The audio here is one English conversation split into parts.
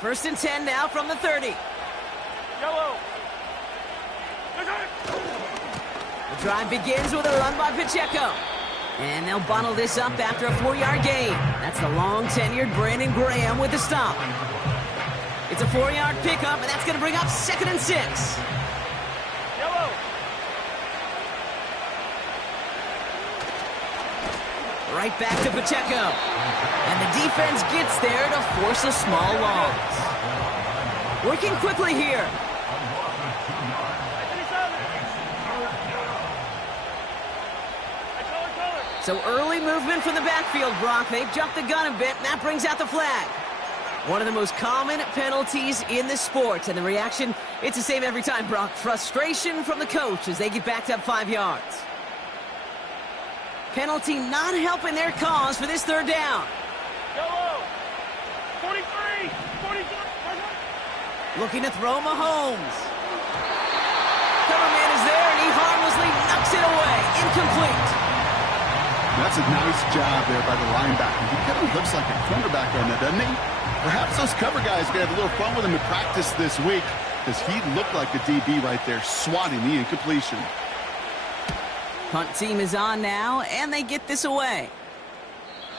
First and 10 now from the 30. Yellow. The drive begins with a run by Pacheco. And they'll bottle this up after a 4-yard gain. That's the long-tenured Brandon Graham with the stop. It's a 4-yard pickup, and that's going to bring up 2nd and 6. Yellow. Right back to Pacheco. And the defense gets there to force a small loss. Working quickly here. So early movement from the backfield, Brock. They've jumped the gun a bit, and that brings out the flag. One of the most common penalties in the sport, and the reaction, it's the same every time, Brock. Frustration from the coach as they get backed up 5 yards. Penalty not helping their cause for this 3rd down. Yellow. 43. 44. Looking to throw Mahomes. Cover man is there, and he harmlessly knocks it away. Incomplete. That's a nice job there by the linebacker. He kind of looks like a cornerback on that, doesn't he? Perhaps those cover guys are going to have a little fun with him in practice this week, because he looked like a DB right there, swatting the incompletion. Punt team is on now, and they get this away.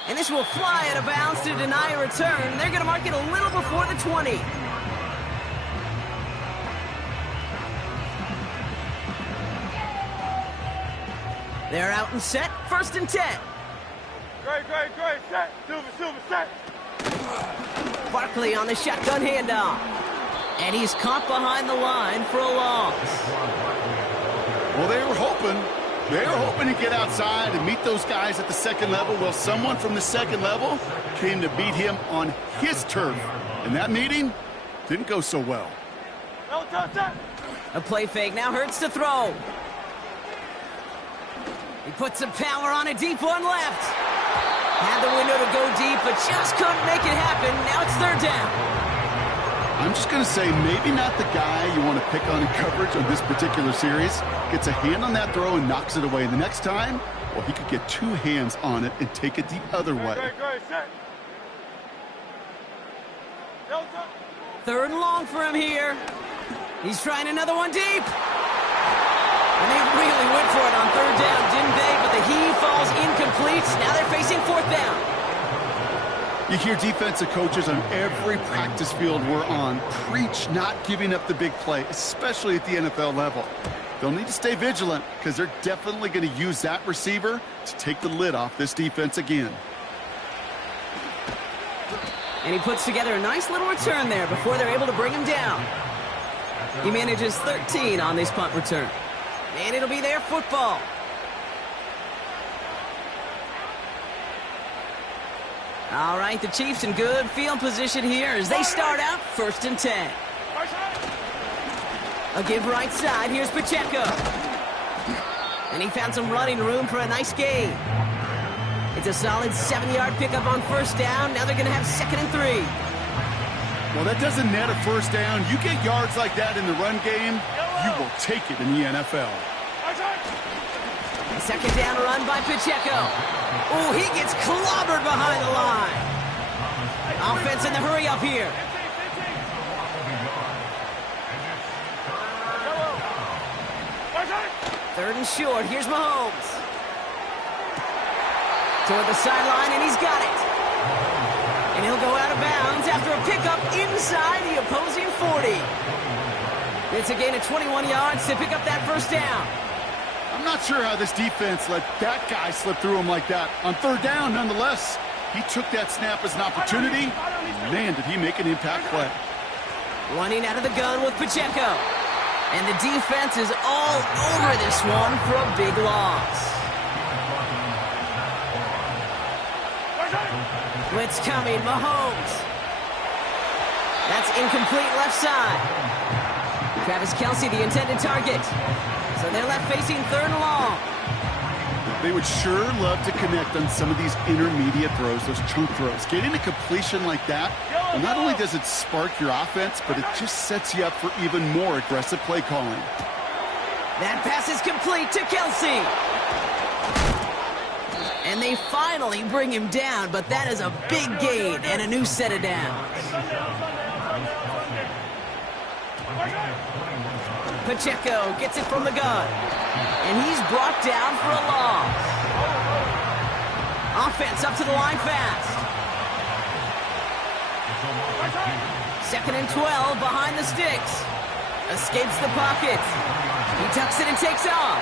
And this will fly out of bounds to deny a return. They're going to mark it a little before the 20. They're out and set. 1st and 10. Great. Set. Silver, set. Barkley on the shotgun handoff. And he's caught behind the line for a loss. Well, they were hoping to get outside and meet those guys at the 2nd level. Well, someone from the 2nd level came to beat him on his turf. And that meeting didn't go so well. A play fake now hurts to throw. He puts some power on a deep one left. Had the window to go deep, but just couldn't make it happen. Now it's 3rd down. I'm just going to say maybe not the guy you want to pick on in coverage on this particular series. Gets a hand on that throw and knocks it away. The next time, well, he could get 2 hands on it and take it the other way. Great, set. 3rd and long for him here. He's trying another one deep. And they really went for it on 3rd down, didn't they? But the heave falls incomplete. Now they're facing 4th down. You hear defensive coaches on every practice field we're on preach not giving up the big play, especially at the NFL level. They'll need to stay vigilant because they're definitely going to use that receiver to take the lid off this defense again. And he puts together a nice little return there before they're able to bring him down. He manages 13 on this punt return. And it'll be their football. All right, the Chiefs in good field position here as they start out 1st and 10. A give right side. Here's Pacheco. And he found some running room for a nice gain. It's a solid 7-yard pickup on 1st down. Now they're going to have 2nd and 3. Well, that doesn't net a 1st down. You get yards like that in the run game, you will take it in the NFL. A 2nd down run by Pacheco. Oh, he gets clobbered behind the line. Offense in the hurry up here. Third and short. Here's Mahomes. Toward the sideline, and he's got it. And he'll go out of bounds after a pickup inside the opposing 40. It's a gain of 21 yards to pick up that 1st down. I'm not sure how this defense let that guy slip through him like that. On 3rd down, nonetheless, he took that snap as an opportunity. Man, did he make an impact play. Running out of the gun with Pacheco. And the defense is all over this one for a big loss. Blitz coming, Mahomes. That's incomplete left side. Travis Kelce, the intended target. So they're left facing 3rd and long. They would sure love to connect on some of these intermediate throws, those chunk throws. Getting a completion like that, well, not only does it spark your offense, but it just sets you up for even more aggressive play calling. That pass is complete to Kelce. And they finally bring him down, but that is a big gain and a new set of downs. Pacheco gets it from the gun. And he's brought down for a loss. Offense up to the line fast. 2nd and 12 behind the sticks. Escapes the pocket. He tucks it and takes off.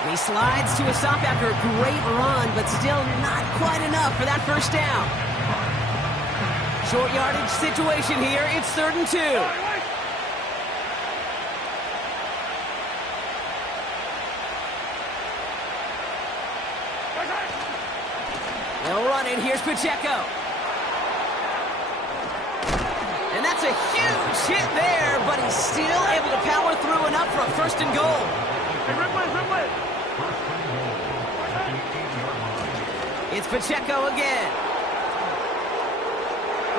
And he slides to a stop after a great run, but still not quite enough for that first down. Short yardage situation here. It's 3rd and 2. They'll run it. Here's Pacheco. And that's a huge hit there, but he's still able to power through enough for a 1st and goal. It's Pacheco again.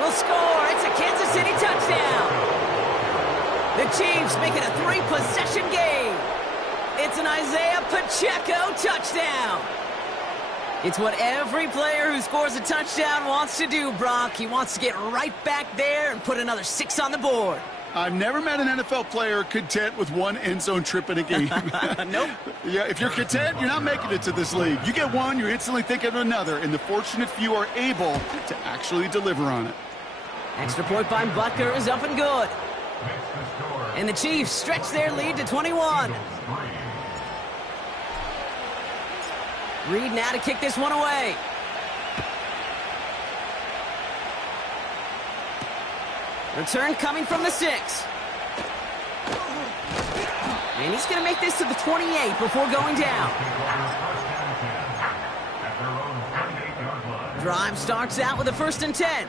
Will score. It's a Kansas City touchdown. The Chiefs make it a 3-possession game. It's an Isaiah Pacheco touchdown. It's what every player who scores a touchdown wants to do, Brock. He wants to get right back there and put another 6 on the board. I've never met an NFL player content with one end zone trip in a game. Nope. Yeah, if you're content, you're not making it to this league. You get one, you're instantly thinking of another, and the fortunate few are able to actually deliver on it. Extra point by Butker is up and good. And the Chiefs stretch their lead to 21. Reed now to kick this one away. Return coming from the 6. And he's going to make this to the 28 before going down. Drive starts out with a 1st and 10.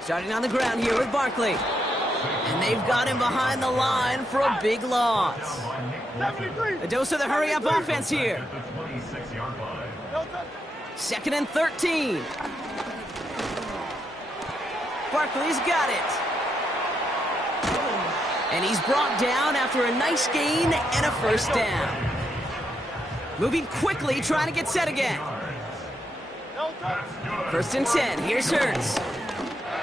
Starting on the ground here with Barkley. And they've got him behind the line for a big loss. A dose of the hurry-up offense here. 2nd and 13. Barkley's got it. And he's brought down after a nice gain and a 1st down. Moving quickly, trying to get set again. 1st and 10. Here's Hurts.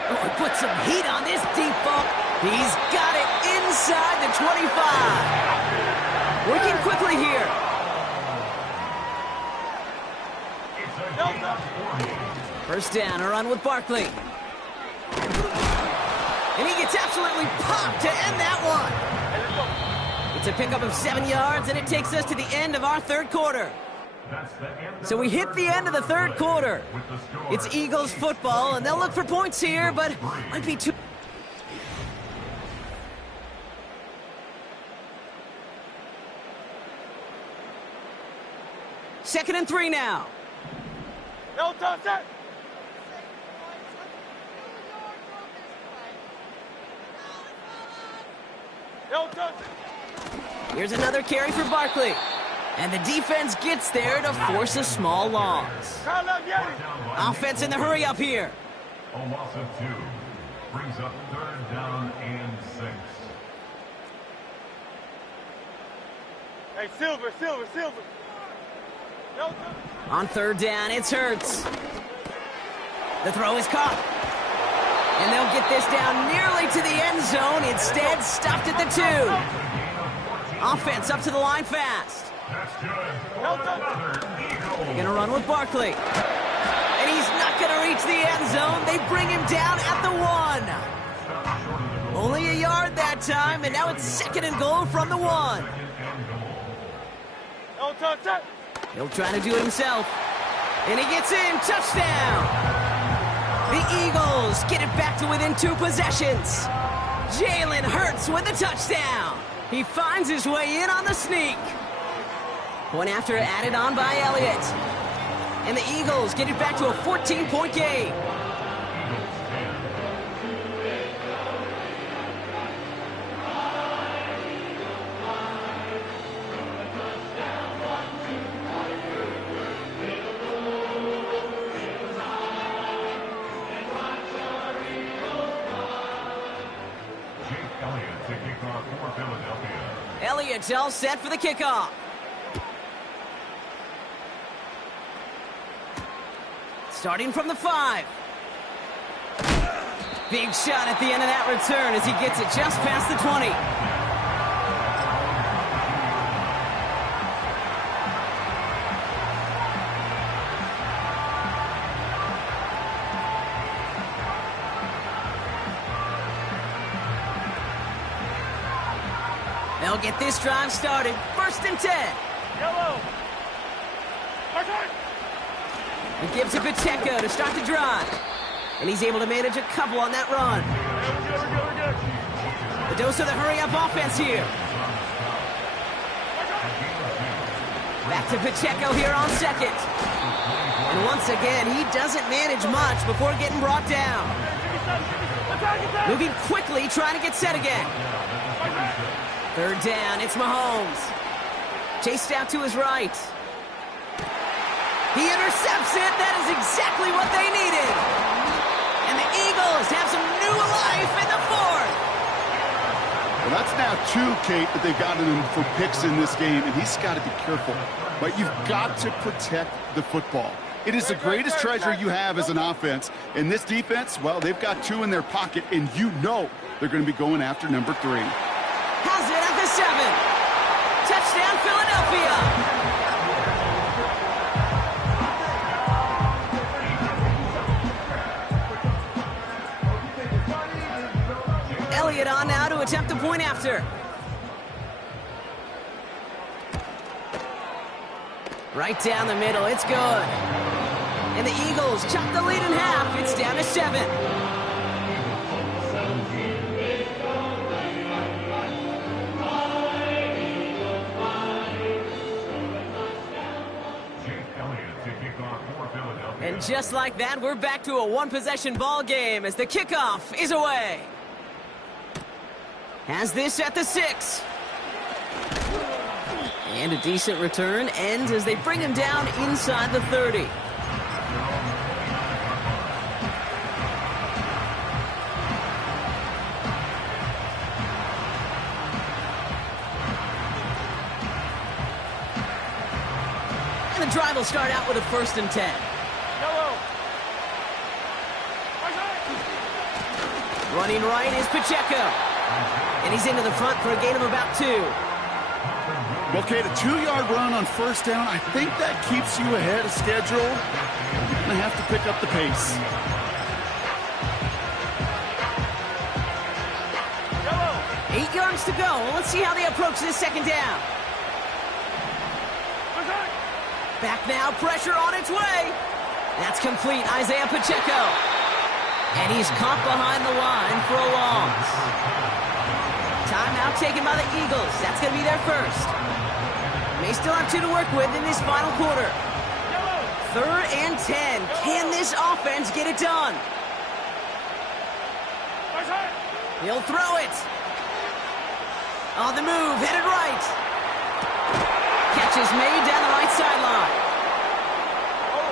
Oh, he put some heat on this deep ball. He's got it inside the 25. Working quickly here. First down, a run with Barkley. And he gets absolutely popped to end that one. It's a pickup of 7 yards, and it takes us to the end of our 3rd quarter. So we hit the end of the 3rd quarter. It's Eagles football, and they'll look for points here, but might be too... Second and 3 now. Here's another carry for Barkley. And the defense gets there to force a small loss. Offense in the hurry up here. A loss of 2 brings up 3rd down and 6. Hey, Silver. On 3rd down, it's Hurts. The throw is caught. And they'll get this down nearly to the end zone. Instead, stopped at the 2. Offense up to the line fast. They're going to run with Barkley. And he's not going to reach the end zone. They bring him down at the 1. Only a yard that time, and now it's 2nd and goal from the 1. He'll try to do it himself. And he gets in. Touchdown. The Eagles get it back to within 2 possessions. Jalen Hurts with a touchdown. He finds his way in on the sneak. Point after added on by Elliott. And the Eagles get it back to a 14-point game. Elliott's all set for the kickoff. Starting from the 5. Big shot at the end of that return as he gets it just past the 20. They'll get this drive started. 1st and 10. Yellow. He gives it Pacheco to start the drive. And he's able to manage a couple on that run. We're good. The dose of the hurry-up offense here. Back to Pacheco here on 2nd. And once again, he doesn't manage much before getting brought down. Moving quickly, trying to get set again. 3rd down, it's Mahomes. Chased out to his right. He intercepts it. That is exactly what they needed. And the Eagles have some new life in the 4th. Well, that's now 2, Kate, that they've gotten him for picks in this game, and he's got to be careful. But you've got to protect the football. It is the greatest treasure you have as an offense. And this defense, well, they've got 2 in their pocket, and you know they're going to be going after number 3. Has it at the 7. Touchdown, Philadelphia. Elliott on now to attempt the point after. Right down the middle, it's good. And the Eagles chop the lead in half. It's down to 7. And just like that, we're back to a one-possession ball game as the kickoff is away. Has this at the 6. And a decent return ends as they bring him down inside the 30. And the drive will start out with a 1st and 10. Running right is Pacheco. And he's into the front for a gain of about 2. Well, Kate, a 2-yard run on 1st down, I think that keeps you ahead of schedule. You're going to have to pick up the pace. Yellow. 8 yards to go. Let's see how they approach this 2nd down. Back now, pressure on its way. That's complete, Isaiah Pacheco. And he's caught behind the line for a loss. Timeout taken by the Eagles. That's going to be their 1st. May still have 2 to work with in this final quarter. 3rd and 10. Can this offense get it done? He'll throw it. On the move, headed right. Catch is made down the right sideline.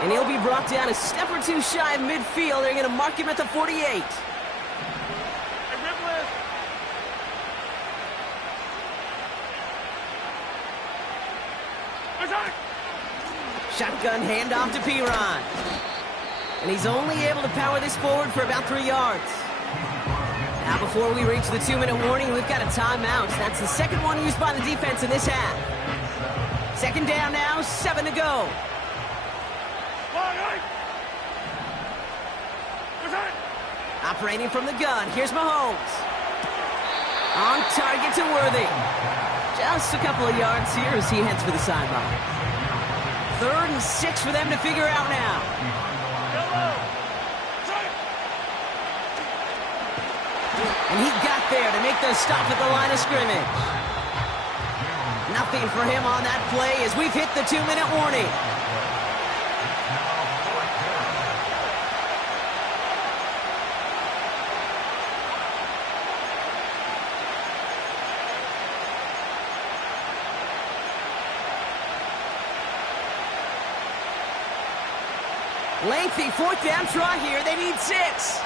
And he'll be brought down a step or 2 shy of midfield. They're going to mark him at the 48. Shotgun handoff to Piron. And he's only able to power this forward for about 3 yards. Now before we reach the 2-minute warning, we've got a timeout. That's the 2nd one used by the defense in this half. 2nd down now, 7 to go. Operating from the gun, here's Mahomes. On target to Worthy. Just a couple of yards here as he heads for the sideline. 3rd and 6 for them to figure out now. And he got there to make the stop at the line of scrimmage. Nothing for him on that play as we've hit the 2-minute warning. Lengthy 4th down try here. They need 6.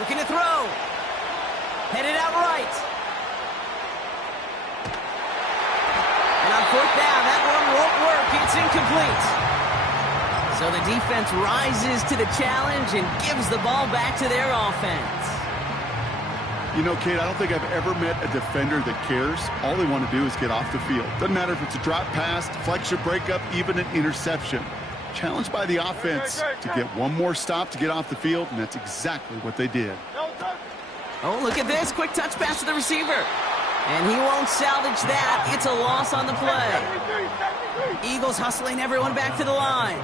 Looking to throw. Headed out right. fourth down. That one won't work. It's incomplete. So the defense rises to the challenge and gives the ball back to their offense. You know, Kate, I don't think I've ever met a defender that cares. All they want to do is get off the field. Doesn't matter if it's a drop pass, deflection, breakup, even an interception. Challenged by the offense to get one more stop to get off the field, and that's exactly what they did. Oh, look at this. Quick touch pass to the receiver. And he won't salvage that. It's a loss on the play. Eagles hustling everyone back to the line.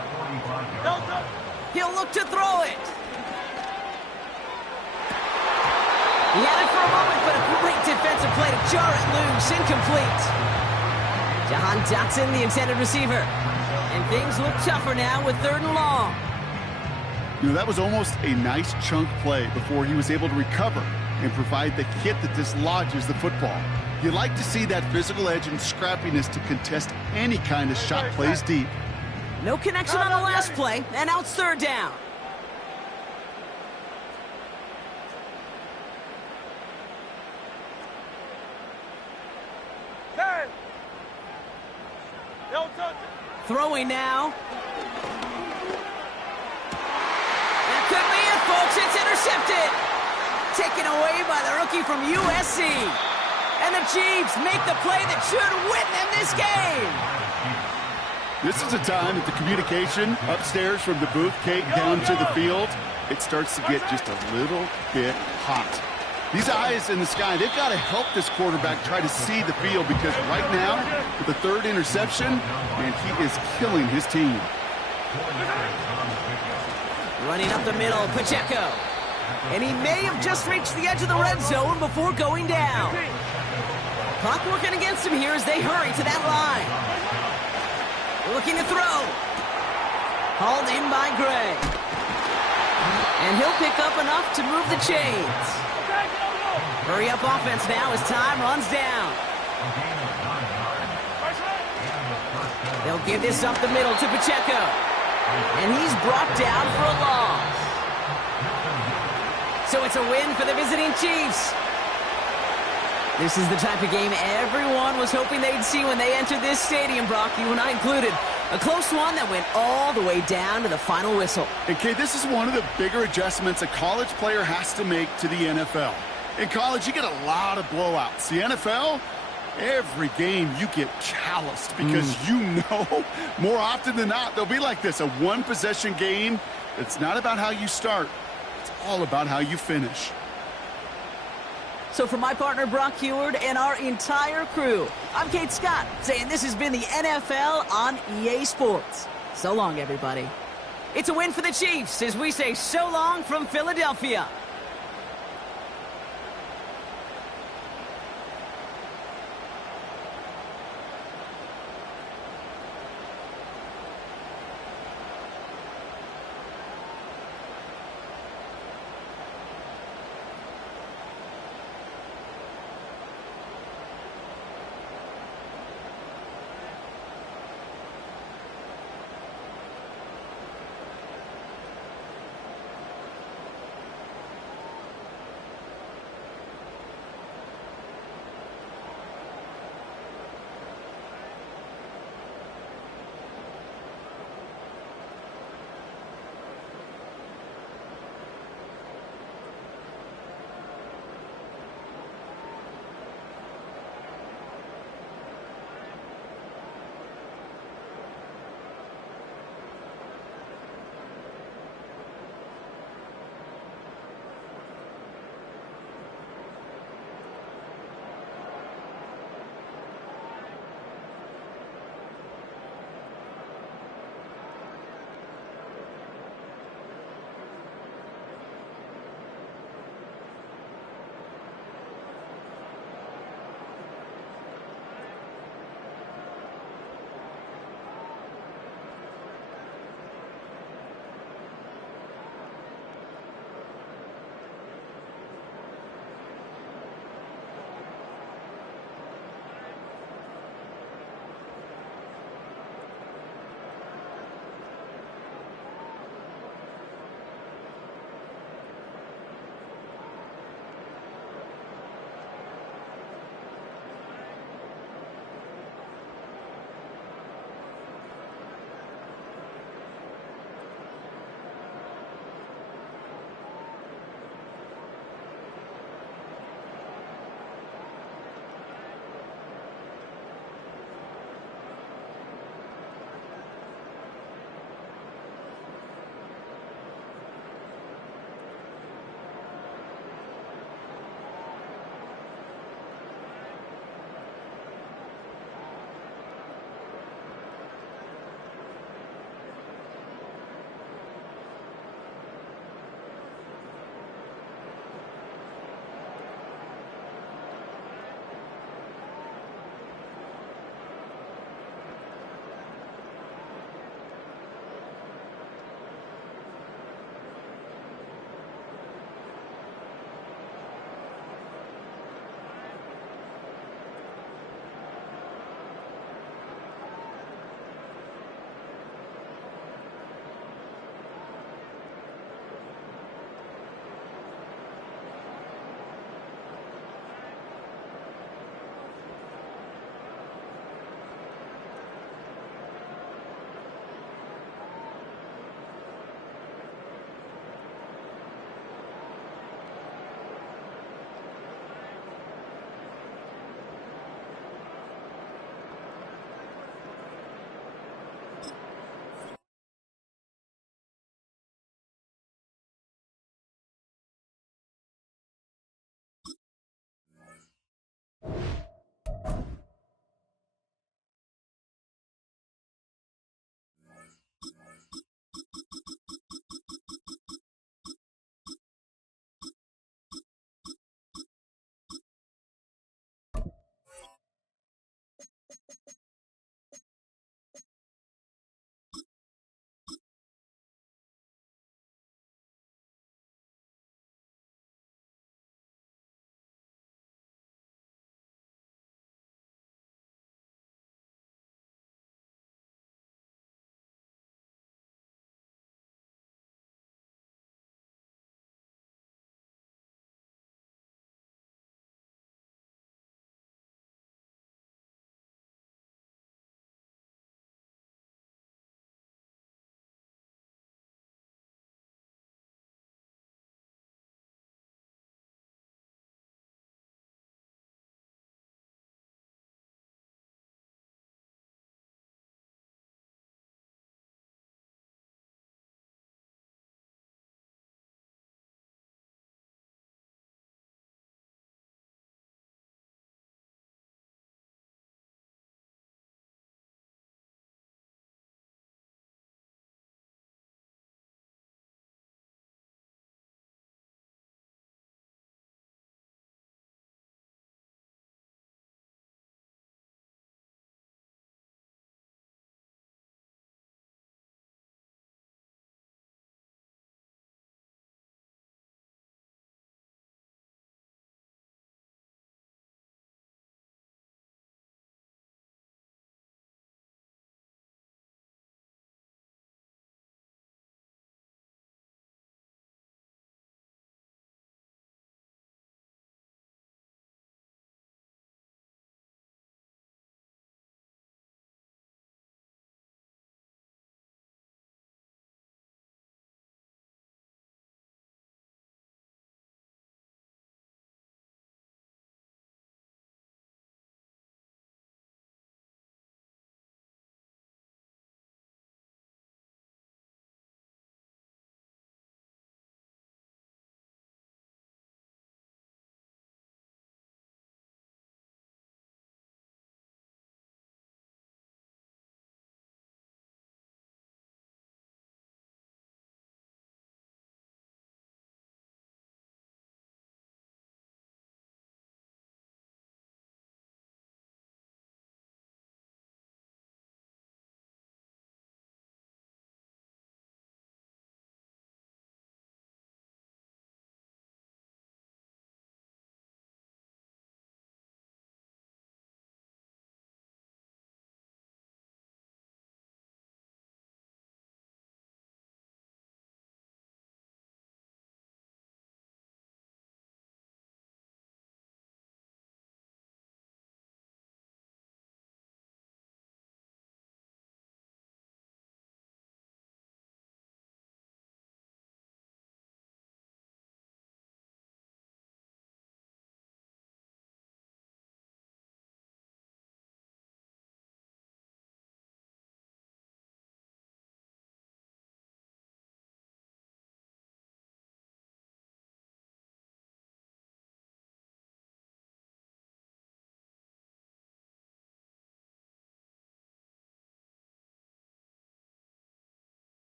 He'll look to throw it. He had it for a moment, but a great defensive play to jar it loose. Incomplete. Jahan Dotson, the intended receiver. And things look tougher now with 3rd and long. You know, that was almost a nice chunk play before he was able to recover and provide the hit that dislodges the football. You like to see that physical edge and scrappiness to contest any kind of shot plays deep. No connection on the last play, and now it's 3rd down. Throwing now. That could be it, folks. It's intercepted. Taken away by the rookie from USC. And the Chiefs make the play that should win them this game. This is a time that the communication upstairs from the booth, Kate, down to the field, it starts to get just a little bit hot. These eyes in the sky, they've got to help this quarterback try to see the field, because right now, with the 3rd interception, man, he is killing his team. Running up the middle, Pacheco. And he may have just reached the edge of the red zone before going down. Clock working against him here as they hurry to that line. Looking to throw. Hauled in by Gray. And he'll pick up enough to move the chains. Hurry up offense now as time runs down. They'll give this up the middle to Pacheco. And he's brought down for a loss. So it's a win for the visiting Chiefs. This is the type of game everyone was hoping they'd see when they entered this stadium, Brock, you and I included. A close one that went all the way down to the final whistle. And, Kate, this is one of the bigger adjustments a college player has to make to the NFL. In college, you get a lot of blowouts. The NFL, every game you get calloused because you know more often than not they'll be like this, a one-possession game. It's not about how you start. It's all about how you finish. So for my partner, Brock Heward, and our entire crew, I'm Kate Scott, saying this has been the NFL on EA Sports. So long, everybody. It's a win for the Chiefs as we say so long from Philadelphia.